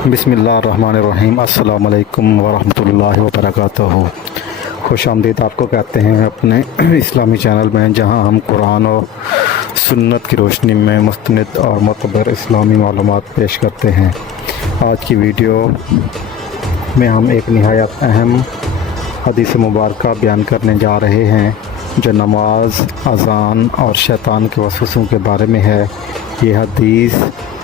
بسم اللہ الرحمن الرحیم۔ السلام علیکم ورحمۃ اللہ وبرکاتہ۔ خوش آمدید آپ کو کہتے ہیں اپنے اسلامی چینل میں، جہاں ہم قرآن اور سنت کی روشنی میں مستند اور معتبر اسلامی معلومات پیش کرتے ہیں۔ آج کی ویڈیو میں ہم ایک نہایت اہم حدیث مبارکہ بیان کرنے جا رہے ہیں، جو نماز، اذان اور شیطان کے وسوسوں کے بارے میں ہے۔ یہ حدیث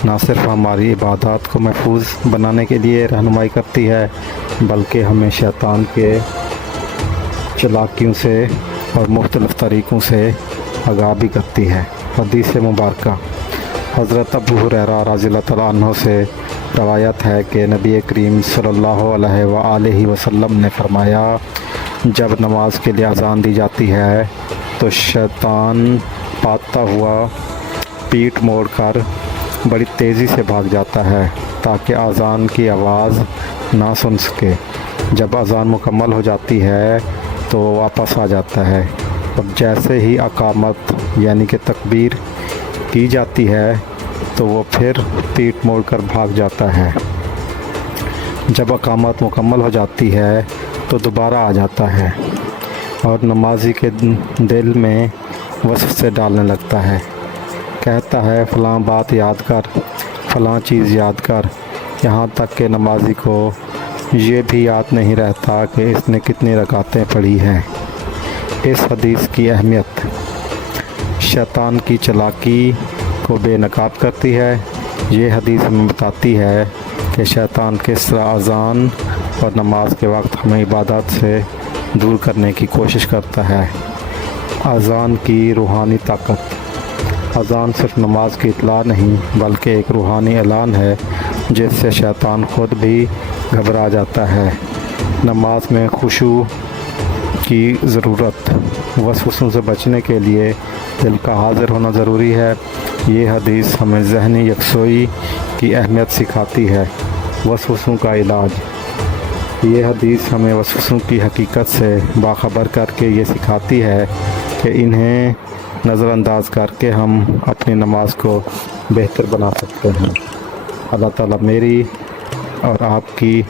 نہ صرف ہماری عبادات کو محفوظ بنانے کے لیے رہنمائی کرتی ہے، بلکہ ہمیں شیطان کے چالاکیوں سے اور مختلف طریقوں سے آگاہ بھی کرتی ہے۔ حدیث مبارکہ حضرت ابو ہریرہ رضی اللہ تعالیٰ عنہ سے روایت ہے کہ نبی کریم صلی اللہ علیہ وآلہ وسلم نے فرمایا، جب نماز کے لیے اذان دی جاتی ہے تو شیطان بھاگتا ہوا پیٹھ موڑ کر بڑی تیزی سے بھاگ جاتا ہے تاکہ اذان کی آواز نہ سن سکے۔ جب اذان مکمل ہو جاتی ہے تو وہ واپس آ جاتا ہے، اور جیسے ہی اقامت یعنی کہ تکبیر کی جاتی ہے تو وہ پھر پیٹھ موڑ کر بھاگ جاتا ہے۔ جب اقامت مکمل ہو جاتی ہے تو دوبارہ آ جاتا ہے اور نمازی کے دل میں وسوسے ڈالنے لگتا ہے۔ کہتا ہے فلاں بات یاد کر، فلاں چیز یاد کر، یہاں تک کہ نمازی کو یہ بھی یاد نہیں رہتا کہ اس نے کتنی رکعتیں پڑھی ہیں۔ اس حدیث کی اہمیت شیطان کی چالاکی کو بے نقاب کرتی ہے۔ یہ حدیث ہمیں بتاتی ہے کہ شیطان کس طرح اذان اور نماز کے وقت ہمیں عبادات سے دور کرنے کی کوشش کرتا ہے۔ اذان کی روحانی طاقت۔ اذان صرف نماز کی اطلاع نہیں بلکہ ایک روحانی اعلان ہے جس سے شیطان خود بھی گھبرا جاتا ہے۔ نماز میں خشوع کی ضرورت۔ وسوسوں سے بچنے کے لیے دل کا حاضر ہونا ضروری ہے۔ یہ حدیث ہمیں ذہنی یکسوئی کی اہمیت سکھاتی ہے۔ وسوسوں کا علاج۔ یہ حدیث ہمیں وسوسوں کی حقیقت سے باخبر کر کے یہ سکھاتی ہے کہ انہیں نظر انداز کر کے ہم اپنی نماز کو بہتر بنا سکتے ہیں۔ اللہ تعالیٰ میری اور آپ کی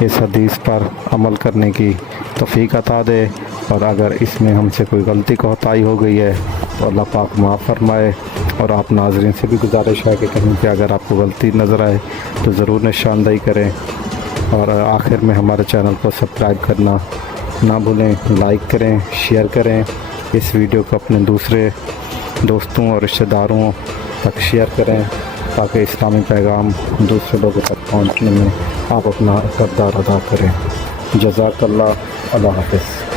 اس حدیث پر عمل کرنے کی توفیق عطا دے، اور اگر اس میں ہم سے کوئی غلطی کوتاہی ہو گئی ہے تو اللہ پاک معاف فرمائے۔ اور آپ ناظرین سے بھی گزارش ہے کہ کہیں پہ اگر آپ کو غلطی نظر آئے تو ضرور نشاندہی کریں، اور آخر میں ہمارے چینل کو سبسکرائب کرنا نہ بھولیں، لائک کریں، شیئر کریں، اس ویڈیو کو اپنے دوسرے دوستوں اور رشتہ داروں تک شیئر کریں تاکہ اسلامی پیغام دوسرے لوگوں تک پہنچنے میں آپ اپنا کردار ادا کریں۔ جزاک اللہ۔ اللہ حافظ۔